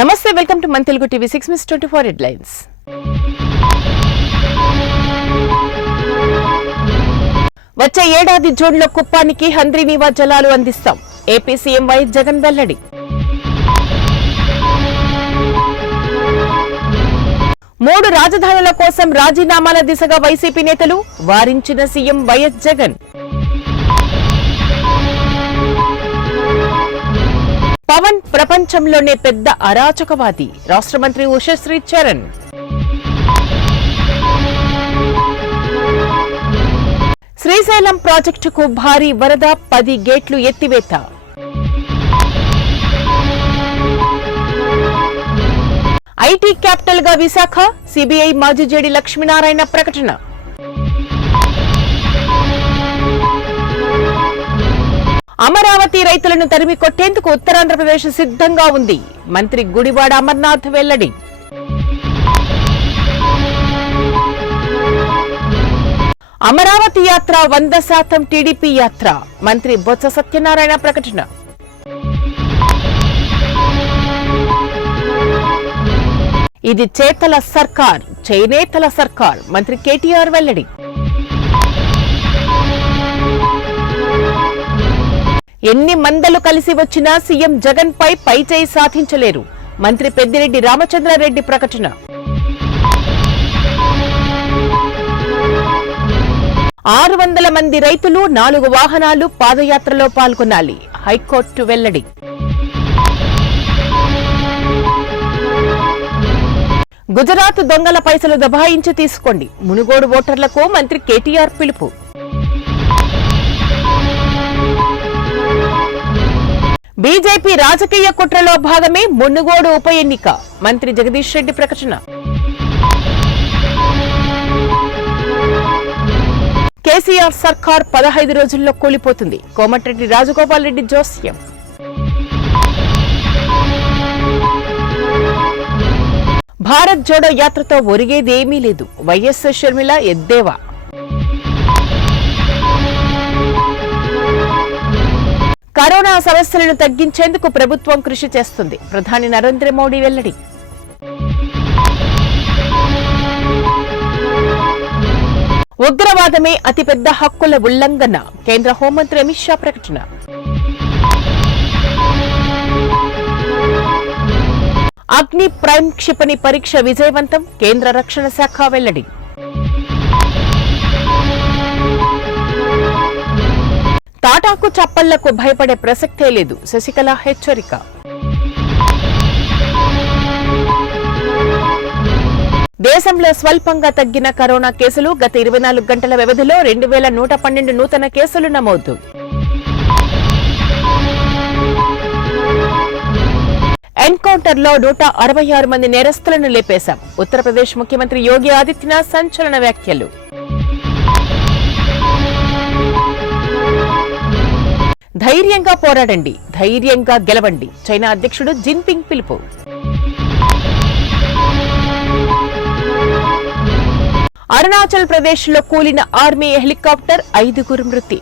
నమస్తే, welcome to మన Telugu TV 6/24 headlines. వచ్చే ఏడాది జూన్లో కుప్పానికి హంద్రీనీవా జలాలు అందిస్తాం. ఏపీ సీఎం వైఎస్ జగన్ వెల్లడి. మూడు రాజధానుల కోసం రాజీనామాల దిశగా వైసీపీ నేతలు, వారించిన సీఎం వైఎస్ జగన్. పవన్ ప్రపంచంలోనే పెద్ద అరాచకవాది, రాష్ట్ర మంత్రి ఉషశ్రీ చరణ్. శ్రీశైలం ప్రాజెక్టుకు భారీ వరద, 10 గేట్లు ఎత్తివేత. ఐటీ క్యాపిటల్ గా విశాఖ, సిబిఐ మాజీ జేడీ లక్ష్మీనారాయణ ప్రకటన. అమరావతి రైతులను తరిమి కొట్టేందుకు ఉత్తరాంధ్రప్రదేశ్ సిద్ధంగా ఉంది, మంత్రి గుడివాడ అమర్నాథ్ వెల్లడి. అమరావతి యాత్ర 100% టీడీపీ యాత్ర, మంత్రి బొత్స సత్యనారాయణ ప్రకటన. ఇది చేతల సర్కార్, చేనేతల సర్కార్, మంత్రి కేటీఆర్ వెల్లడి. ఎన్ని మందలు కలిసి వచ్చినా సీఎం జగన్ పై చేయి సాధించలేరు, మంత్రి పెద్దిరెడ్డి రామచంద్రారెడ్డి ప్రకటన. ఆరు 600 మంది రైతులు, 4 వాహనాలు పాదయాత్రలో పాల్గొనాలి, హైకోర్టు వెల్లడి. గుజరాత్ దొంగల పైసలు దబాయించి తీసుకోండి, మునుగోడు ఓటర్లకు మంత్రి కేటీఆర్ పిలుపు. బీజేపీ రాజకీయ కుట్రలో భాగమే మునుగోడు ఉప ఎన్నిక, మంత్రి జగదీష్ రెడ్డి ప్రకటన. కేసీఆర్ సర్కార్ 15 రోజుల్లో కూలిపోతుంది, కోమటిరెడ్డి రాజగోపాల్ రెడ్డి జోస్యం. భారత్ జోడో యాత్రతో ఒరిగేదేమీ లేదు, వైఎస్ షర్మిల ఎద్దేవా. కరోనా సమస్యలను తగ్గించేందుకు ప్రభుత్వం కృషి చేస్తుంది, ప్రధాని నరేంద్ర మోడీ వెల్లడి. ఉగ్రవాదమే అతిపెద్ద హక్కుల ఉల్లంఘన, కేంద్ర హోంమంత్రి అమిత్ షా ప్రకటన. అగ్ని ప్రైమ్ క్షిపణి పరీక్ష విజయవంతం, కేంద్ర రక్షణ శాఖ వెల్లడి. తాటాకు చప్పళ్లకు భయపడే ప్రసక్తే లేదు, శశికళ హెచ్చరిక. దేశంలో స్వల్పంగా తగ్గిన కరోనా కేసులు, గత 24 గంటల వ్యవధిలో 2112 నూతన కేసులు నమోదు. ఎన్కౌంటర్లో 166 మంది నేరస్తులను లేపేశాం, ఉత్తరప్రదేశ్ ముఖ్యమంత్రి యోగి ఆదిత్యనాథ్ సంచలన వ్యాఖ్యలు. ధైర్యంగా పోరాడండి, ధైర్యంగా గెలవండి, చైనా అధ్యక్షుడు జిన్పింగ్ పిలుపు. అరుణాచల్ ప్రదేశ్ లో కూలిన ఆర్మీ హెలికాప్టర్, 5 మృతి.